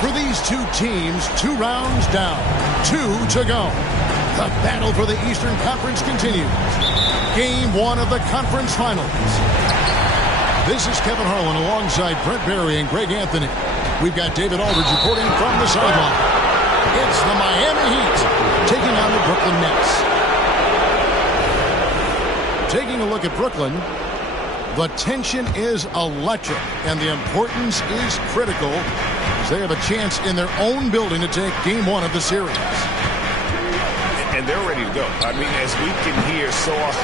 For these two teams, 2 rounds down, 2 to go. The battle for the Eastern Conference continues. Game 1 of the conference finals. This is Kevin Harlan alongside Brent Barry and Greg Anthony. We've got David Aldridge reporting from the sideline. It's the Miami Heat taking on the Brooklyn Nets. Taking a look at Brooklyn, the tension is electric and the importance is critical as they have a chance in their own building to take Game 1 of the series. And they're ready to go. I mean, as we can hear, so are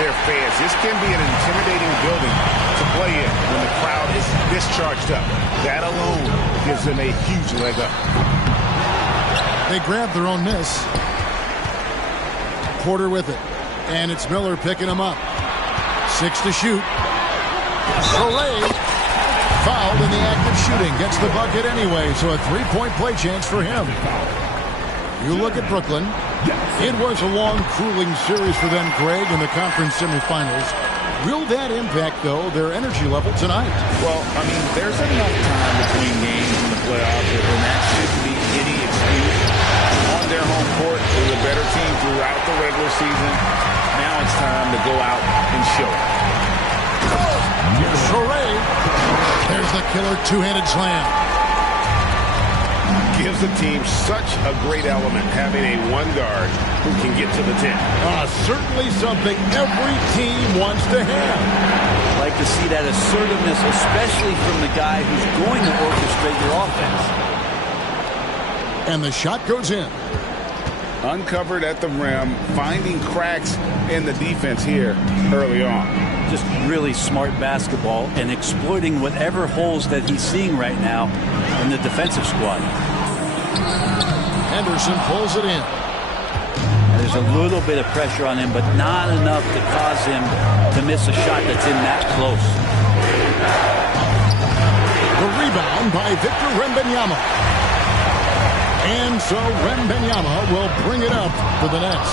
their fans. This can be an intimidating building to play in when the crowd is this charged up. That alone gives them a huge leg up. They grab their own miss. Porter with it. And it's Miller picking him up. 6 to shoot. Soleil fouled in the act of shooting. Gets the bucket anyway, so a 3-point play chance for him. You look at Brooklyn. It was a long, grueling series for them, Greg, in the conference semifinals. Will that impact, though, their energy level tonight? Well, I mean, there's enough time between games in the playoffs, and that shouldn't be any excuse. On their home court, they're the better team throughout the regular season. Now it's time to go out and show it. Soleil. There's the killer two-handed slam. Gives the team such a great element having a one guard who can get to the 10. Certainly something every team wants to have. Like to see that assertiveness, especially from the guy who's going to orchestrate your offense. And the shot goes in. Uncovered at the rim, finding cracks in the defense here early on. Just really smart basketball and exploiting whatever holes that he's seeing right now in the defensive squad. Henderson pulls it in. There's a little bit of pressure on him, but not enough to cause him to miss a shot that's in that close. The rebound by Victor Wembanyama. And so Wembanyama will bring it up for the Nets.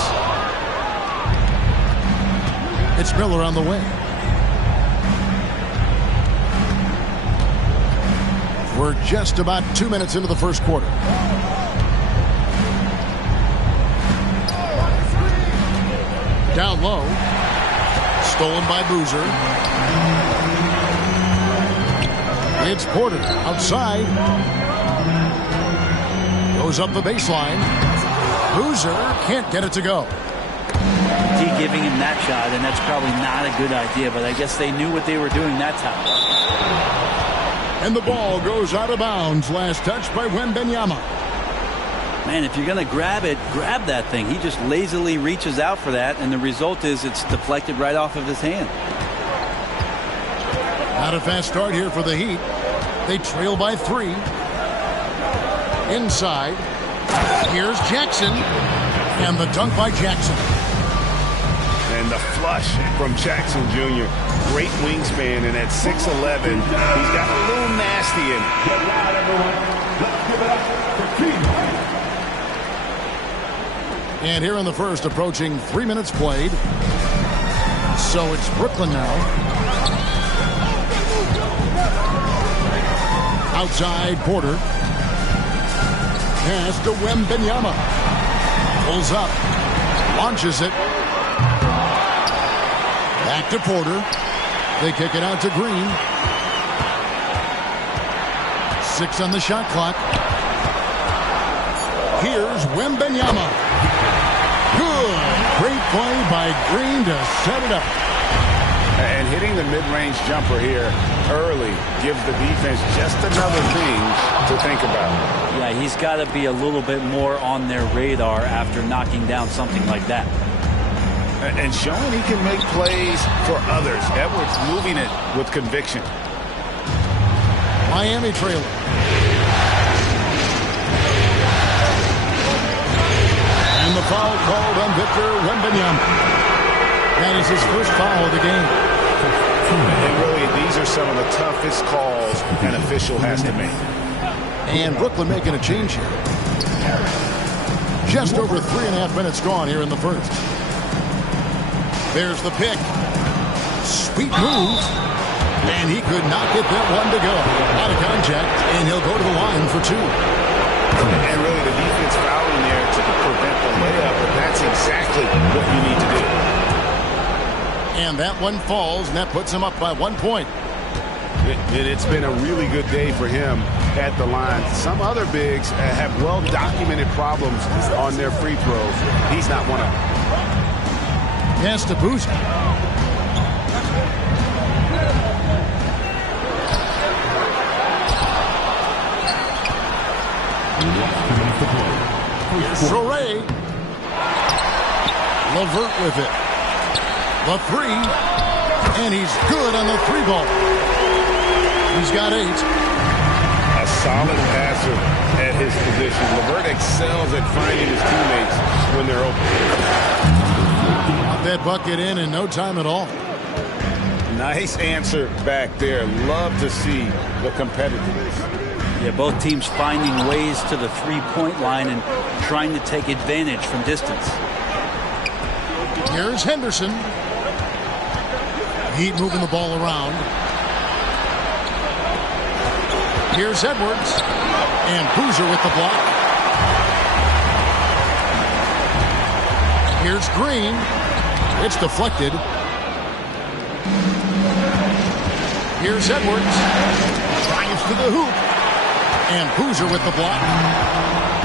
It's Miller on the wing. We're just about 2 minutes into the first quarter. Down low. Stolen by Boozer. It's Porter outside. Goes up the baseline. Boozer can't get it to go. D giving him that shot, and that's probably not a good idea, but I guess they knew what they were doing that time. And the ball goes out of bounds. Last touch by Wembanyama. Man, if you're going to grab it, grab that thing. He just lazily reaches out for that, and the result is it's deflected right off of his hand. Not a fast start here for the Heat. They trail by 3. Inside. Here's Jackson. And the dunk by Jackson. And the flush from Jackson Jr. Great wingspan, and at 6'11", he's got a little nasty in it. Let's give it up for Keith. And here in the first, approaching 3 minutes played. So it's Brooklyn now. Outside Porter. Pass to Wembanyama. Pulls up. Launches it. Back to Porter. They kick it out to Green. 6 on the shot clock. Here's Wembanyama. Good. Great play by Green to set it up. And hitting the mid-range jumper here early gives the defense just another thing to think about. Yeah, he's got to be a little bit more on their radar after knocking down something like that. And showing he can make plays for others. Edwards moving it with conviction. Miami trailing. And the foul called on Victor Wembanyama. That is his first foul of the game. And really, these are some of the toughest calls an official has to make. And Brooklyn making a change here. Just over 3.5 minutes gone here in the first. There's the pick. Sweet move. And he could not get that one to go. Out of contact, and he'll go to the line for 2. And really, the defense fouling there to prevent the layup, but that's exactly what you need to do. And that one falls, and that puts him up by 1 point. It's been a really good day for him at the line. Some other bigs have well-documented problems on their free throws. He's not one of them. Pass to Boozer. Soray. Levert with it. The 3. And he's good on the 3 ball. He's got 8. A solid passer at his position. Levert excels at finding his teammates when they're open. Got that bucket in no time at all. Nice answer back there. Love to see the competitiveness. Yeah, both teams finding ways to the three-point line and trying to take advantage from distance. Here's Henderson. Heat moving the ball around. Here's Edwards. And Boozer with the block. Here's Green. It's deflected. Here's Edwards. Drives to the hoop. And Boozer with the block.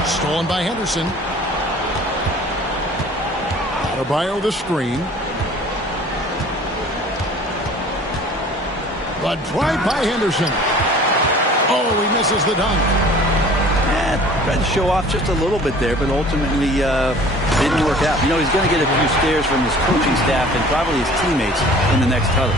Stolen by Henderson. Adebayo the screen. But drive by Henderson. Oh, he misses the dunk. Yeah, tried to show off just a little bit there, but ultimately didn't work out. You know, he's going to get a few stares from his coaching staff and probably his teammates in the next huddle.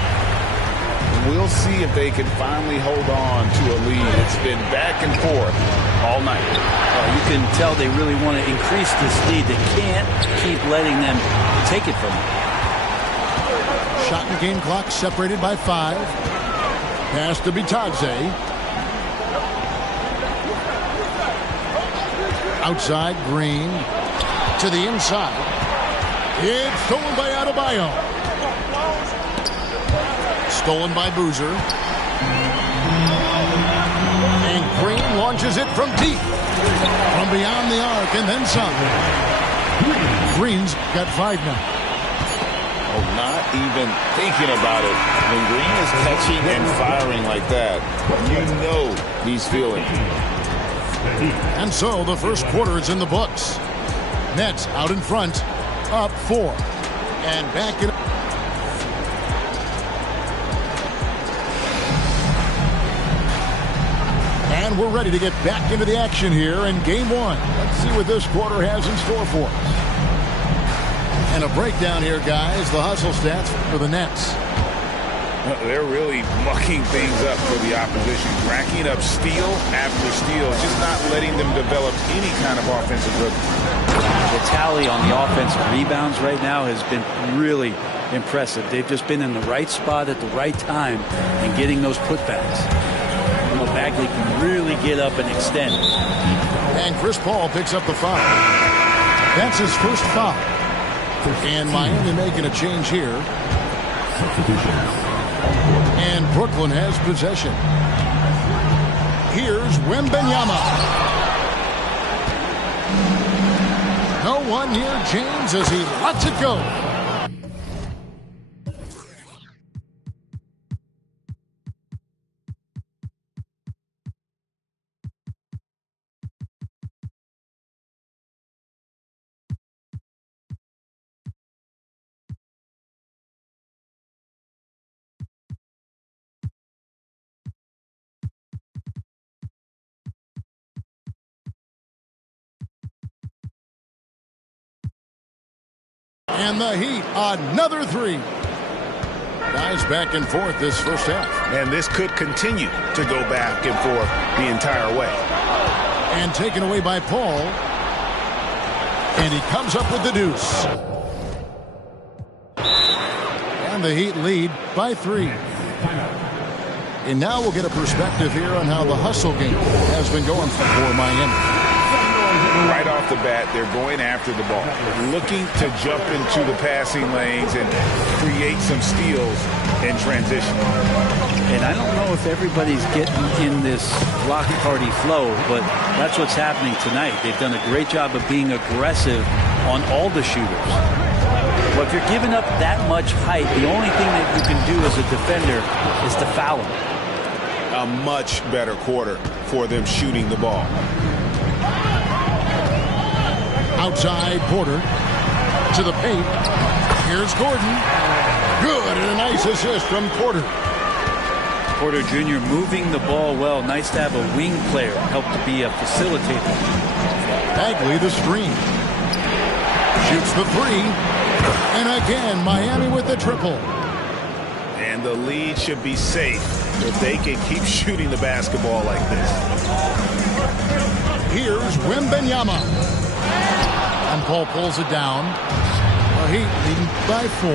We'll see if they can finally hold on to a lead. It's been back and forth all night. You can tell they really want to increase this lead. They can't keep letting them take it from them. Shot and game clock separated by 5. Pass to Bitadze. Outside, Green. To the inside. It's stolen by Adebayo. Stolen by Boozer. And Green launches it from deep. From beyond the arc and then some. Green's got 5 now. Oh, not even thinking about it. When Green is catching and firing like that, you know he's feeling it. And so the first quarter is in the books. Nets out in front, up 4. And back in. And we're ready to get back into the action here in game 1. Let's see what this quarter has in store for us. And a breakdown here, guys. The hustle stats for the Nets. They're really mucking things up for the opposition, racking up steal after steal, just not letting them develop any kind of offensive rhythm. The tally on the offensive rebounds right now has been really impressive. They've just been in the right spot at the right time and getting those putbacks. You know, Bagley can really get up and extend. And Chris Paul picks up the foul. That's his first foul. And Miami making a change here. And Brooklyn has possession. Here's Wembanyama. No one near James as he lets it go. And the Heat, another 3. Guys back and forth this first half. And this could continue to go back and forth the entire way. And taken away by Paul. And he comes up with the deuce. And the Heat lead by 3. And now we'll get a perspective here on how the hustle game has been going for Miami. Right off the bat, they're going after the ball, looking to jump into the passing lanes and create some steals in transition. And I don't know if everybody's getting in this block party flow, but that's what's happening tonight. They've done a great job of being aggressive on all the shooters. Well, if you're giving up that much height, the only thing that you can do as a defender is to foul them. A much better quarter for them shooting the ball. Outside Porter to the paint. Here's Gordon. Good, and a nice assist from Porter. Porter Jr. moving the ball well. Nice to have a wing player help to be a facilitator. Bagley the screen. Shoots the three. And again, Miami with the triple. And the lead should be safe if they can keep shooting the basketball like this. Here's Wembanyama. And Paul pulls it down. The Heat leading by 4.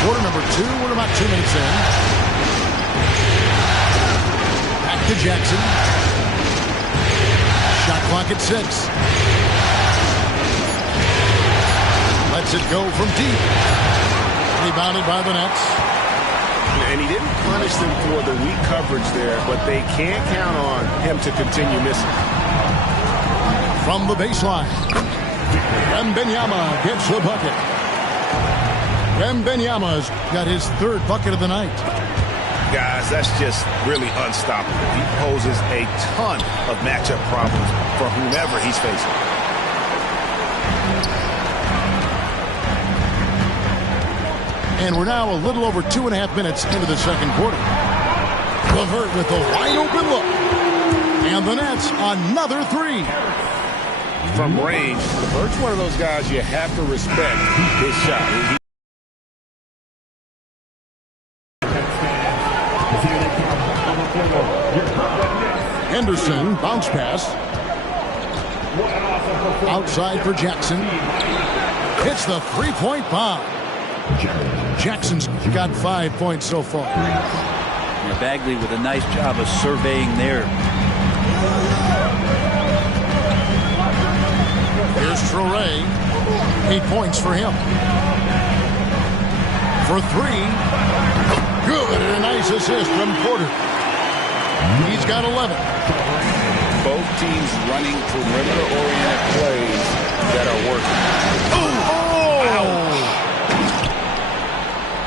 Quarter number 2. We're about 2 minutes in. Back to Jackson. Shot clock at 6. Lets it go from deep. Rebounded by the Nets. And he didn't punish them for the weak coverage there, but they can't count on him to continue missing. From the baseline, Wembanyama gets the bucket. Wembanyama's got his 3rd bucket of the night. Guys, that's just really unstoppable. He poses a ton of matchup problems for whomever he's facing. And we're now a little over 2.5 minutes into the second quarter. LeVert with a wide open look. And the Nets another 3. From range, LeVert's one of those guys you have to respect his shot. Henderson, bounce pass. Outside for Jackson. Hits the 3-point bomb. Jackson's got 5 points so far. Yeah, Bagley with a nice job of surveying there. Here's Traore. 8 points for him. For 3. Good, and a nice assist from Porter. He's got 11. Both teams running perimeter-oriented plays that are working.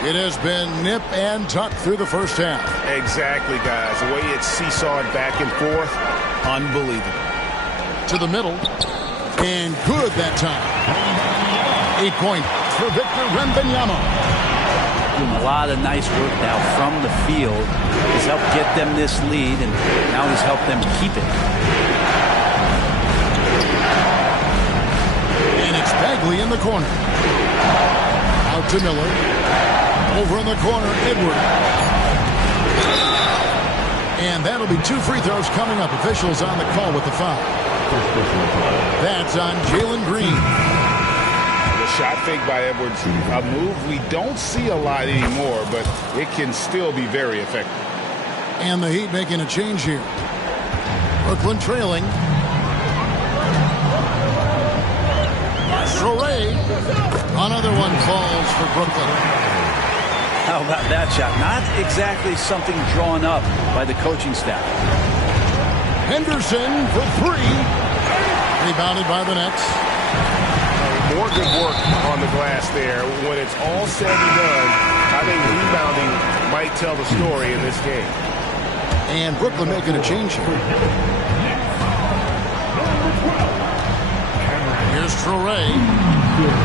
It has been nip and tuck through the first half. Exactly, guys. The way it's seesawed back and forth, unbelievable. To the middle, and good that time. 8 points for Victor Wembanyama. Doing a lot of nice work now from the field. He's helped get them this lead, and now he's helped them keep it. And it's Bagley in the corner. Out to Miller. Over in the corner, Edward. And that'll be 2 free throws coming up. Officials on the call with the foul. That's on Jalen Green. The shot fake by Edwards, a move we don't see a lot anymore, but it can still be very effective. And the Heat making a change here. Brooklyn trailing. Traore. Another one falls for Brooklyn. How about that shot? Not exactly something drawn up by the coaching staff. Henderson for 3. Rebounded by the Nets. More good work on the glass there. When it's all said and done, I think rebounding might tell the story in this game. And Brooklyn making a change here. Here's Traore.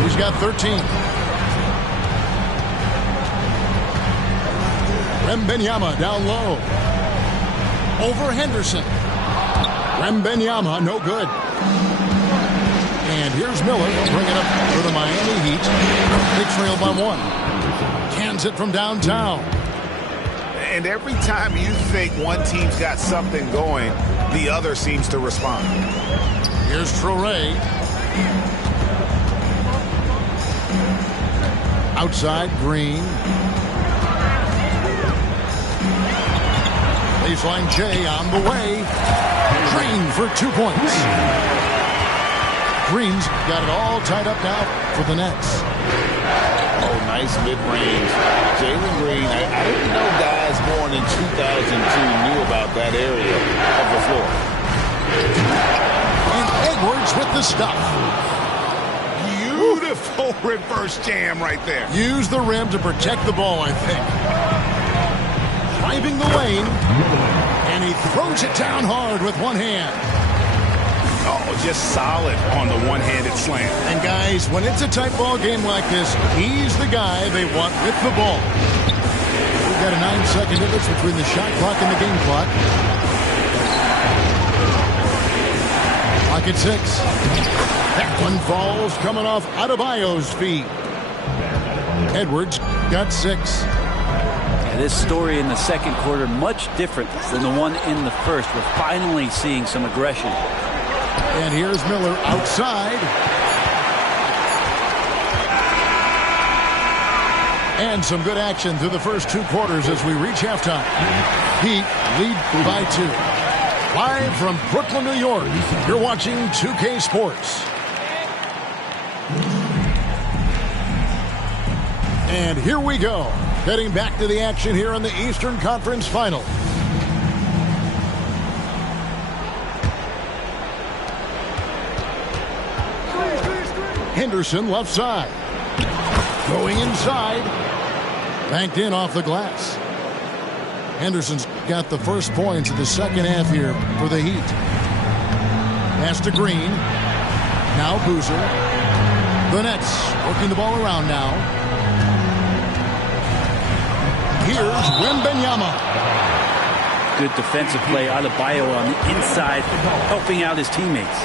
He's got 13. Wembanyama down low. Over Henderson. Wembanyama, no good. And here's Miller. He'll bring it up for the Miami Heat. They trail by 1. Cans it from downtown. And every time you think one team's got something going, the other seems to respond. Here's Traore. Outside, Green. Baseline J on the way. Green for 2 points. Green's got it all tied up now for the Nets. Oh, nice mid-range. Jalen Green, I didn't know guys born in 2002 knew about that area of the floor. And Edwards with the stuff. Beautiful reverse jam right there. Use the rim to protect the ball, I think. Driving the lane. And he throws it down hard with one hand. Oh, just solid on the one-handed slam. And guys, when it's a tight ball game like this, he's the guy they want with the ball. We've got a 9-second difference between the shot clock and the game clock. Clock at 6. That one falls coming off Adebayo's feet. Edwards got 6. This story in the second quarter much different than the one in the first. We're finally seeing some aggression. And here's Miller outside. And some good action through the first 2 quarters as we reach halftime. Heat lead by 2. Live from Brooklyn, New York, you're watching 2K Sports. And here we go. Heading back to the action here in the Eastern Conference Final. Henderson left side. Going inside. Banked in off the glass. Henderson's got the first points of the second half here for the Heat. Pass to Green. Now Boozer. The Nets working the ball around now. Here's Wembanyama. Good defensive play. Adebayo on the inside, helping out his teammates.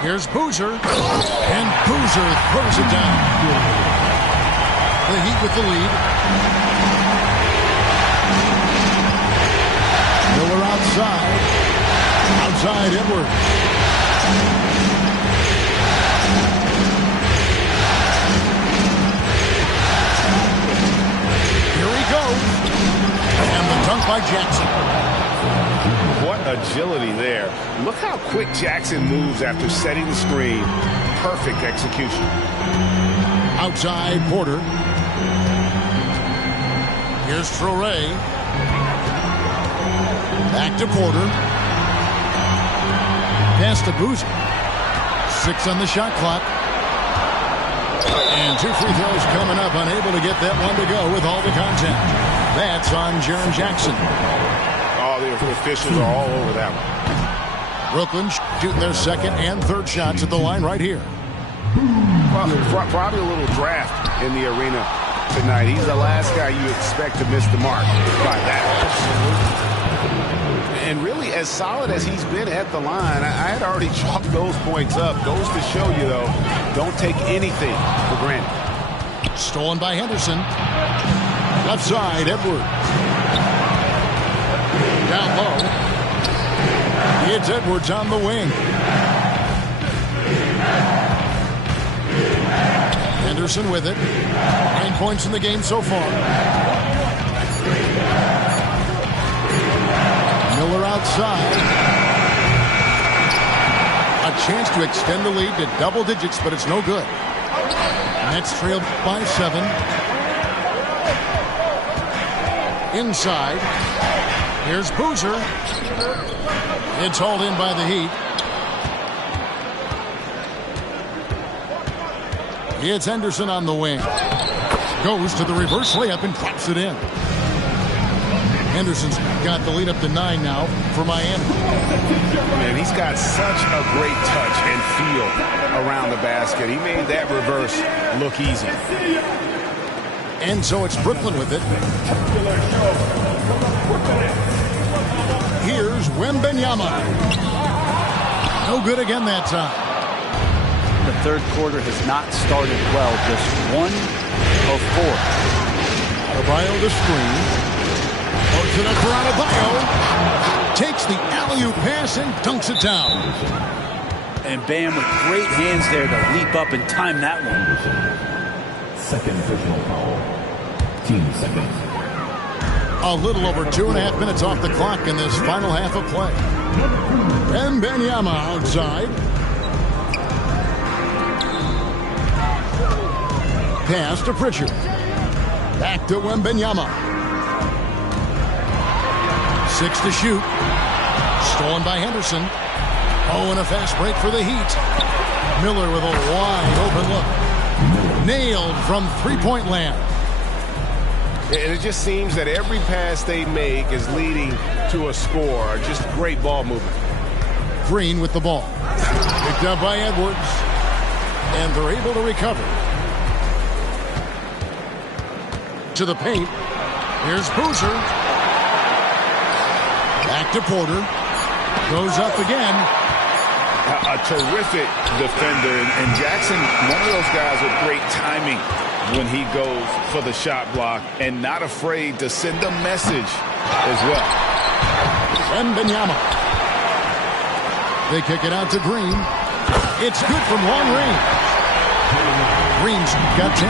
Here's Boozer. And Boozer throws it down. The Heat with the lead. Miller outside. Outside Edwards. Here he goes. And the dunk by Jackson. What agility there. Look how quick Jackson moves after setting the screen. Perfect execution. Outside Porter. Here's Traore. Back to Porter. Pass to Boozer. 6 on the shot clock. And 2 free throws coming up. Unable to get that one to go with all the contact. That's on Jaren Jackson. Oh, the officials are all over that one. Brooklyn shooting their second and third shots at the line right here. Well, probably a little draft in the arena tonight. He's the last guy you expect to miss the mark by that. And really, as solid as he's been at the line, I had already chalked those points up. Goes to show you, though, don't take anything for granted. Stolen by Henderson. Left side, Edwards. Down low. It's Edwards on the wing. Henderson with it. 9 points in the game so far. Miller outside. A chance to extend the lead to double digits, but it's no good. Nets trailed by 7. Inside. Here's Boozer. It's hauled in by the Heat. It's Henderson on the wing. Goes to the reverse layup and drops it in. Henderson's got the lead up to 9 now for Miami. Man, he's got such a great touch and feel around the basket. He made that reverse look easy. And so it's Brooklyn with it. Here's Wembanyama. No good again that time. The third quarter has not started well. Just 1 of 4. Adebayo the screen. Goes it up for Adebayo. Takes the alley-oop pass and dunks it down. And Bam with great hands there to leap up and time that one. Second personal foul. 15 seconds. A little over 2.5 minutes off the clock in this final half of play. Wembanyama outside. Pass to Pritchard. Back to Wembanyama. 6 to shoot. Stolen by Henderson. Oh, and a fast break for the Heat. Miller with a wide open look. Nailed from three-point land. And it just seems that every pass they make is leading to a score. Just great ball movement. Green with the ball. Picked up by Edwards. And they're able to recover. To the paint. Here's Boozer. Back to Porter. Goes up again. A terrific defender. And Jackson, one of those guys with great timing when he goes for the shot block and not afraid to send a message as well. Wembanyama. They kick it out to Green. It's good from long range. Green's got 10.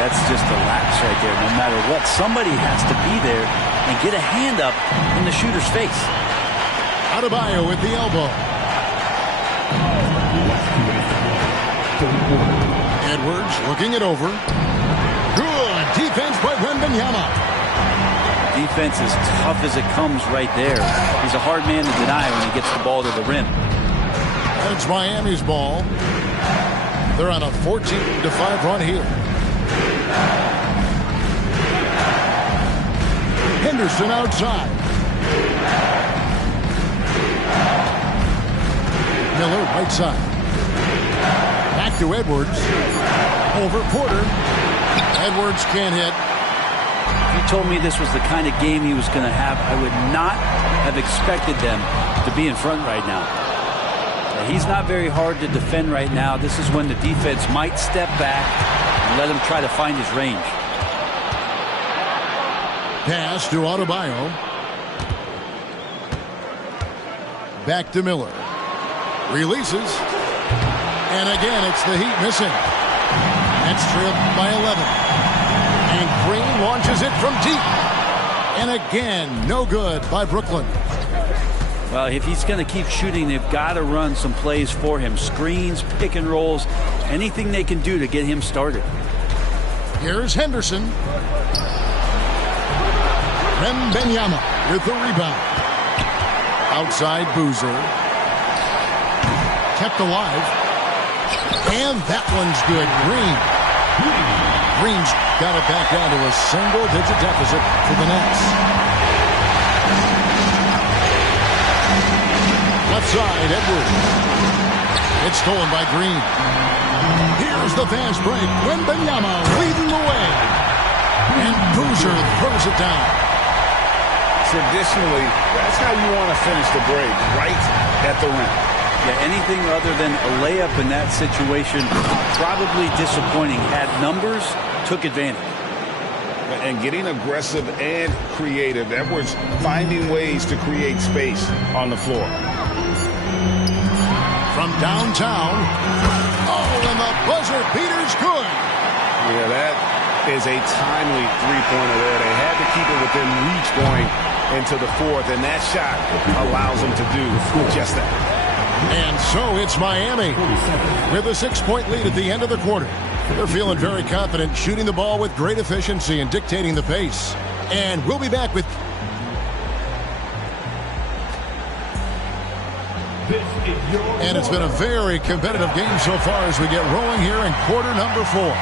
That's just a lapse right there. No matter what, somebody has to be there and get a hand up in the shooter's face. Adebayo with the elbow. Edwards looking it over. Good defense by Wembanyama. Defense is tough as it comes right there. He's a hard man to deny when he gets the ball to the rim. It's Miami's ball. They're on a 14-5 run here. Henderson outside. Miller right side. Back to Edwards. Over Porter. Edwards can't hit. If you told me this was the kind of game he was going to have, I would not have expected them to be in front right now. He's not very hard to defend right now. This is when the defense might step back and let him try to find his range. Pass to Adebayo. Back to Miller. Releases. And again, it's the Heat missing. Nets trailed by 11. And Green launches it from deep. And again, no good by Brooklyn. Well, if he's going to keep shooting, they've got to run some plays for him. Screens, pick and rolls, anything they can do to get him started. Here's Henderson. Wembanyama with the rebound. Outside Boozer. Kept alive. And that one's good. Green's got it back down to a single-digit deficit for the Nets. Left side, Edwards. It's stolen by Green. Here's the fast break. Wembanyama leading the way. And Boozer throws it down. Traditionally, that's how you want to finish the break, right at the rim. Yeah, anything other than a layup in that situation, probably disappointing. Had numbers, took advantage. And getting aggressive and creative. Edwards finding ways to create space on the floor. From downtown. Oh, and the buzzer beater's good. Yeah, that is a timely three-pointer there. They had to keep it within reach going into the fourth, and that shot allows them to do just that. And so it's Miami with a 6-point lead at the end of the quarter. They're feeling very confident, shooting the ball with great efficiency and dictating the pace. And we'll be back with... And it's been a very competitive game so far as we get rolling here in quarter number 4.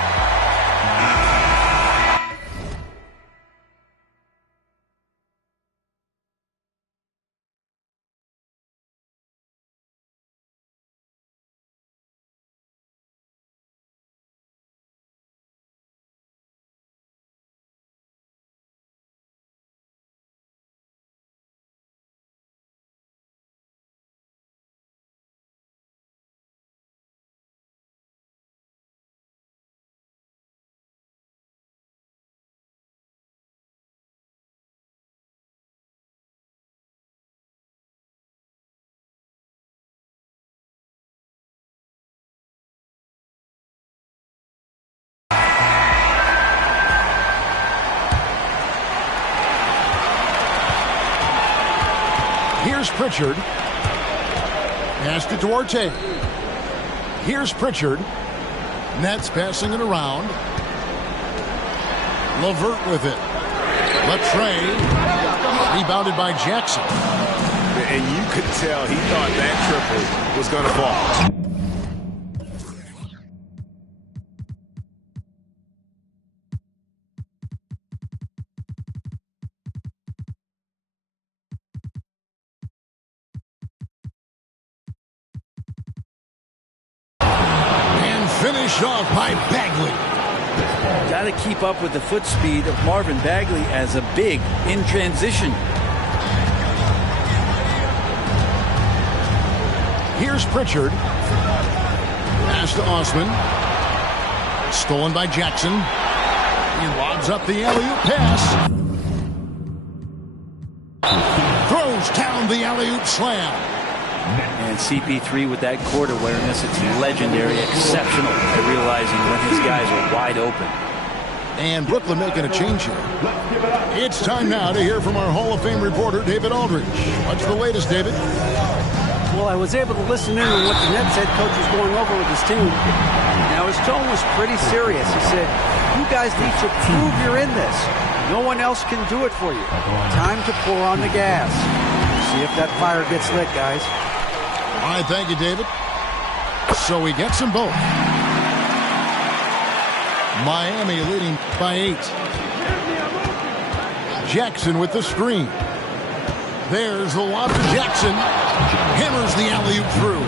Pritchard. Passed it to Ortega. Here's Pritchard. Nets passing it around. Levert with it. Latrey. Rebounded by Jackson. And you could tell he thought that triple was going to fall. Finished off by Bagley. Got to keep up with the foot speed of Marvin Bagley as a big in transition. Here's Pritchard. Pass to Osman. Stolen by Jackson. He lobs up the alley-oop pass. Throws down the alley-oop slam. And CP3 with that court awareness, it's legendary, exceptional at realizing when his guys are wide open. And Brooklyn making a change here. It's time now to hear from our Hall of Fame reporter, David Aldridge. What's the latest, David? Well, I was able to listen in on what the Nets head coach was going over with his team. Now, his tone was pretty serious. He said, you guys need to prove you're in this. No one else can do it for you. Time to pour on the gas. See if that fire gets lit, guys. All right, thank you, David. So he gets them both. Miami leading by 8. Jackson with the screen. There's the lob to Jackson. Hammers the alley-oop through.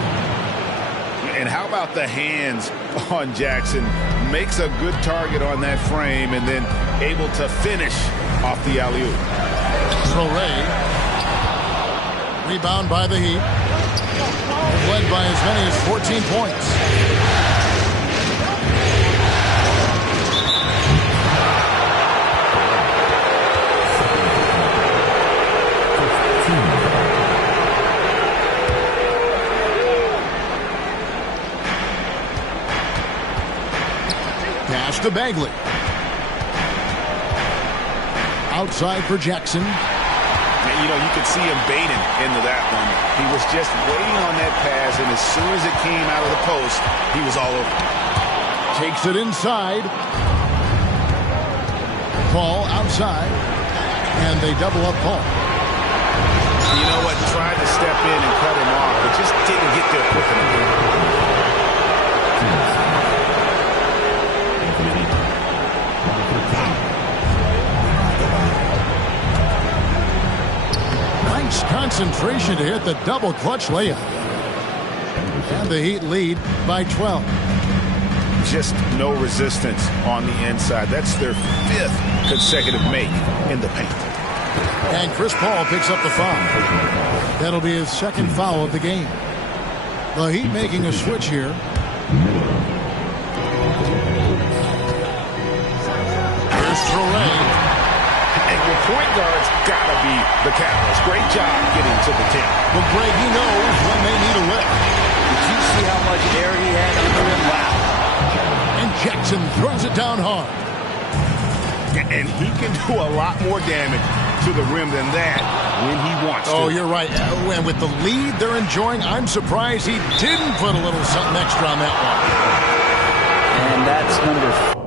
And how about the hands on Jackson? Makes a good target on that frame and then able to finish off the alley-oop. Sorey. Rebound by the Heat. Led by as many as 14 points. Pass to Bagley. Outside for Jackson. You know, you could see him baiting into that one. He was just waiting on that pass, and as soon as it came out of the post, he was all over. Takes it inside. Paul outside. And they double up Paul. You know what? Tried to step in and cut him off, but just didn't get there quick enough. Nice concentration to hit the double clutch layup. And the Heat lead by 12. Just no resistance on the inside. That's their 5th consecutive make in the paint. And Chris Paul picks up the foul. That'll be his 2nd foul of the game. The Heat making a switch here. Here's Sorey. And your point guard's got to be the catalyst. Great job getting to the 10. But Greg, he knows when they need a lift. Did you see how much air he had under him? Wow. And Jackson throws it down hard. And he can do a lot more damage to the rim than that when he wants to. Oh, you're right. And with the lead they're enjoying, I'm surprised he didn't put a little something extra on that one. And that's number 4.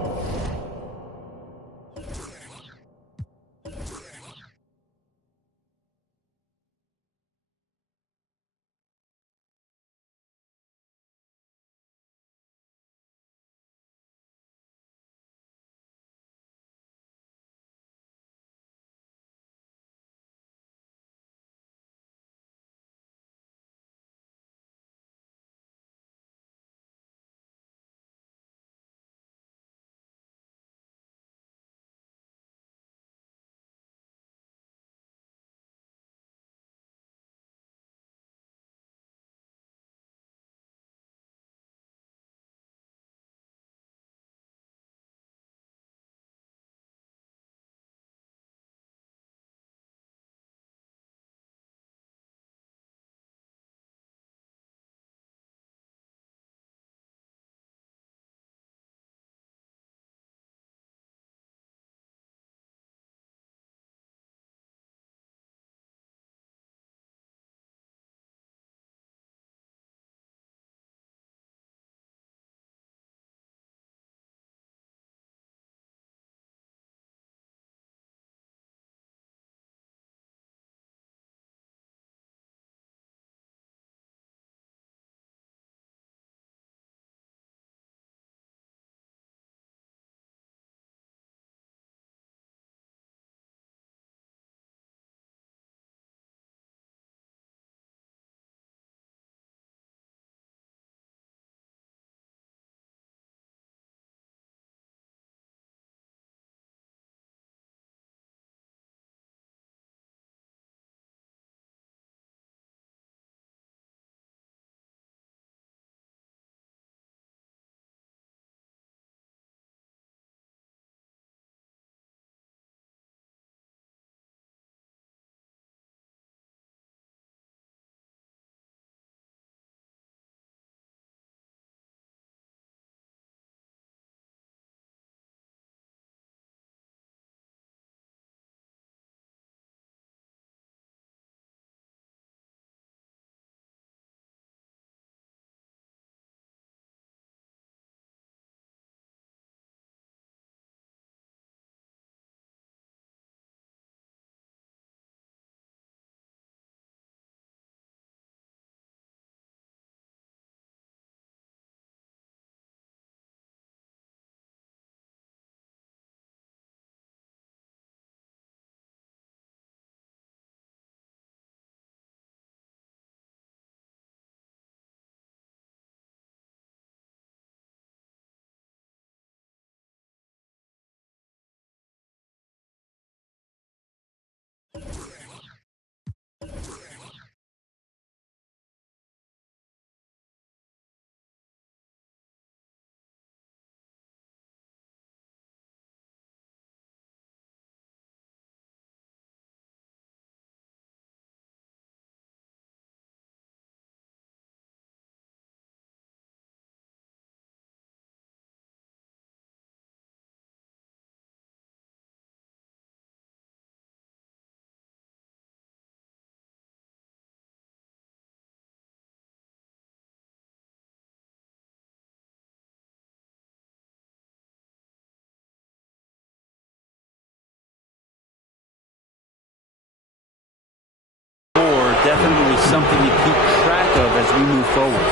something to keep track of as we move forward.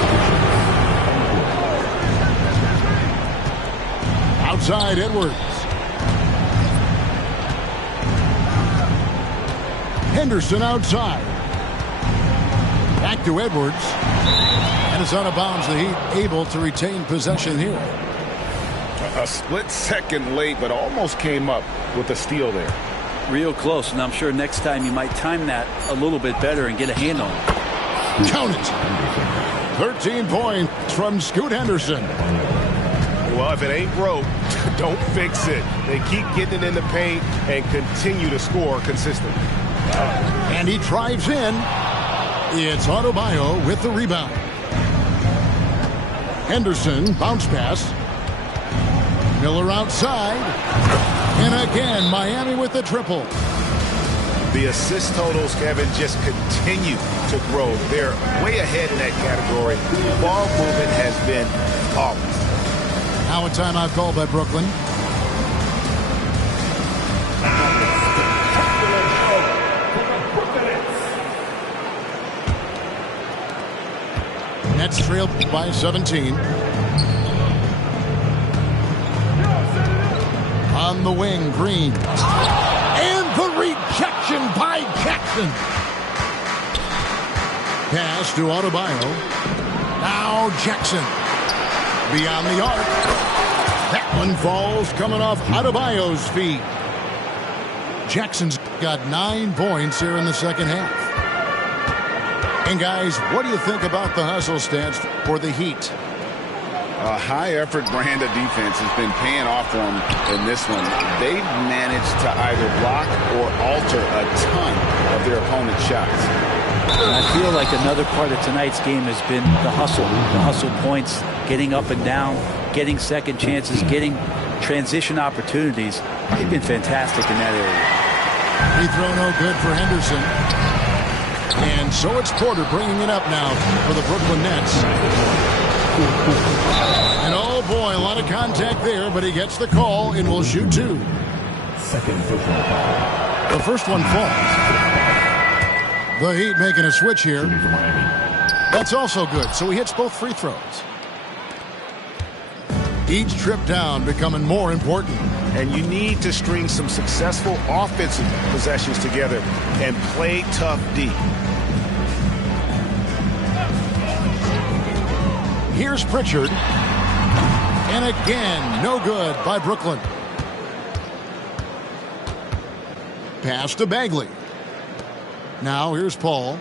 Outside Edwards. Henderson outside. Back to Edwards. And it's out of bounds. The Heat able to retain possession here. A split second late, but almost came up with a steal there. Real close, and I'm sure next time you might time that a little bit better and get a hand on it. Count it. 13 points from Scoot Henderson. Well, if it ain't broke, don't fix it. They keep getting it in the paint and continue to score consistently. And he drives in. It's Adebayo with the rebound. Henderson, bounce pass. Miller outside. And again, Miami with the triple. The assist totals, Kevin, just continue to grow. They're way ahead in that category. Ball movement has been flawless. Now a timeout called by Brooklyn. Nets trailed by 17. On the wing, Green. And the rejection by Jackson. Pass to Adebayo. Now Jackson. Beyond the arc. That one falls coming off Adebayo's feet. Jackson's got 9 points here in the second half. And guys, what do you think about the hustle stats for the Heat? A high-effort brand of defense has been paying off for them in this one. They've managed to either block or alter a ton of their opponent's shots. And I feel like another part of tonight's game has been the hustle points, getting up and down, getting second chances, getting transition opportunities. They've been fantastic in that area. Free throw no good for Henderson. And so it's Porter bringing it up now for the Brooklyn Nets. And oh boy, a lot of contact there, but he gets the call and will shoot 2. Second personal foul. The first one falls. The Heat making a switch here. That's also good, so he hits both free throws. Each trip down becoming more important. And you need to string some successful offensive possessions together and play tough D. Here's Pritchard. And again, no good by Brooklyn. Pass to Bagley. Now here's Paul.